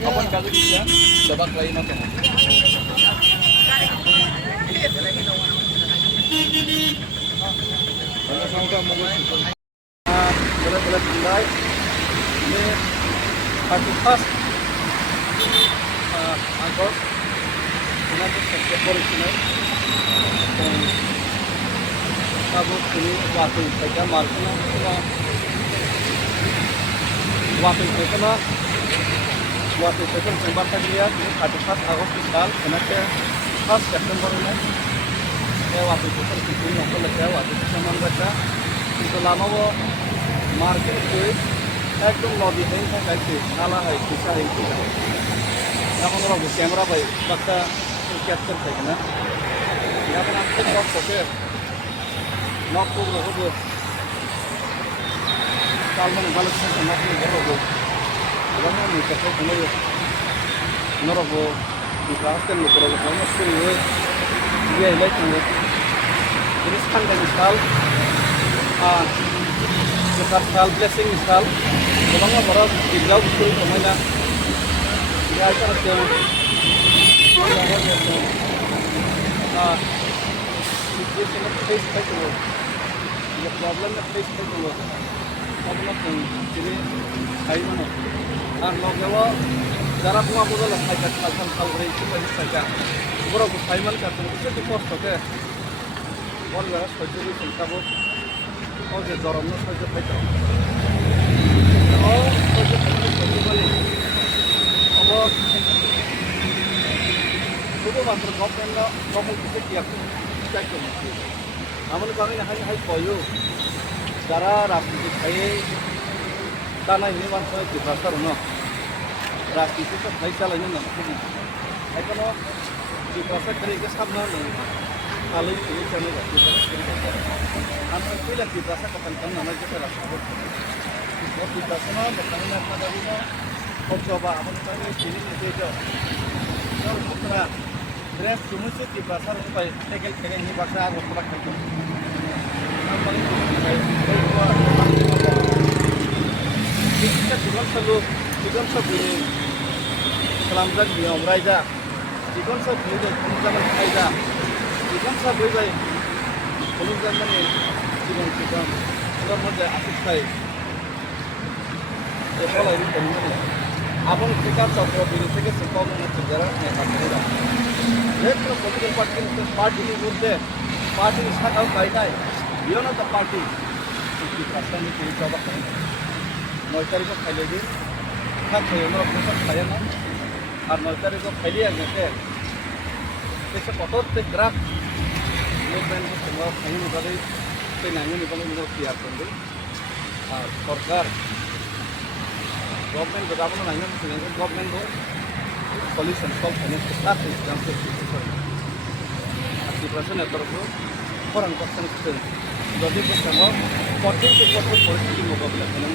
Kapan kali dia coba klaim apa? Berat-berat mulai ini pagi pas Agos nanti September ini kabut ini waktu kita marketnya waktu kita waktu itu sempat terlihat ini pada pas Agustus kenapa pas September ini waktu itu terjadi apa lagi waktu itu sama mereka itu lama wo market itu একদম lobby থেকে থাকাইছে নালা হয় কিছু হয়েছে এখন ওরা camera পাই একটা capture থাকে না এখন আসতে নক করতে নক করবো হবো কাল মানে ভালো থাকে নক করবো হবো এবং আমি কাছে কোনো নরবো রাস্তার লোক করবো সমস্ত হয়ে দিয়ে এলাই থাকবো জিনিস ঠান্ডা বিশাল সাল ব্লেসিং সাল गोबां न'खराव गिर्जायाव बुस्थु समायना गिर्जाफोर दं फेस फाइदो प्रब्लेम फेस फाइदो अब्ला जों जेरै थायो माने आरो न'गाव যারা बुङा बुङा फाइदा खालाम खालामग्रा बेफोरबायदि फाइदा बर'खौ थायोमोन गासै एसे खस्थ'खे बर'आ सयजोबो सोंखाबो अजे जरमनो सयजो फाइदा শুধুমাত্র গভর্নমেন্ট কি আমাদের বাঙালি হাই হাই কয়ও যারা রাজনীতি খাইয়ে দানাইনি মানুষ ডিপ্রাসার ন রাজনীতি তো খাই চালাইनो না এখনো ডিপ্রাসার করে সামনে আলোই করে জানে আমরা কইলা ডিপ্রাসার কথা নামাজ যেটা রাষ্ট্রপতি Diprasana bertanya pada Rino, coba apa namanya sini itu, kalau putra, dress cuma sih diprasana supaya tegel ini bahasa Arab pulang itu. Nampak itu supaya kita juga selalu ini selamatan di Omraja, juga selalu ini zaman Aida, juga selalu ini zaman ini juga kalau mana asik saya. Abang kita coba diri kita sekolah dengan sejarah yang berbeda. Lepas political party ini berde, party ini sangat kaitai. Dia nak party. Kita pasang ini kita coba kan. Noitari ko kali lagi, tak saya orang pusat saya nak. Ar noitari ko kali aja ke. Kita kotor tegrak. Lepas itu semua kali ni kali, penanya ni kalau kita siap kan. Ar सरकार government बताबो ना government को solution solve करने के साथ exam से depression तरफ Ferran question जदि परिस्थिति मुकाबला करने